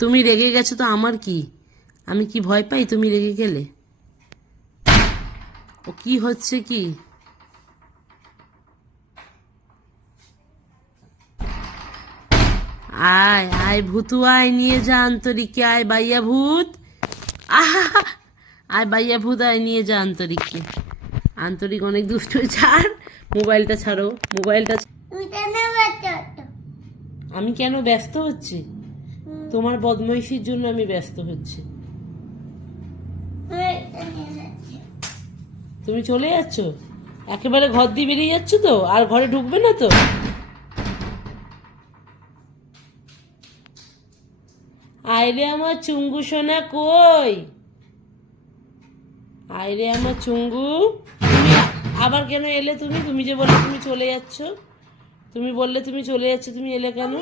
তুমি রেগে গেছো তো আমার কি? আমি কি ভয় পাই তুমি রেগে গেলে? ও কি হচ্ছে কি? আয় আয় ভূতু আয়, নিয়ে যা আন্তরিককে, আয় বাইয়া ভূত। আহা, আয় বাইয়া ভূত, আয় নিয়ে যা আন্তরিককে। আন্তরিক অনেক দুষ্ট, ছাড় মোবাইলটা, ছাড়ো মোবাইলটা। আমি কেন ব্যস্ত হচ্ছি? তোমার বদমাইশির জন্য আমি ব্যস্ত হচ্ছি। তুমি চলে যাচ্ছ? একেবারে ঘর দিয়ে বেরিয়ে যাচ্ছ তো? আর ঘরে ঢুকবে না তো? আইরে আমার চুঙ্গু সোনা কই? আইরে আমার চুঙ্গু, তুমি আবার কেন এলে? তুমি যে বললে তুমি চলে যাচ্ছ, তুমি বললে তুমি চলে যাচ্ছ, তুমি এলে কেন?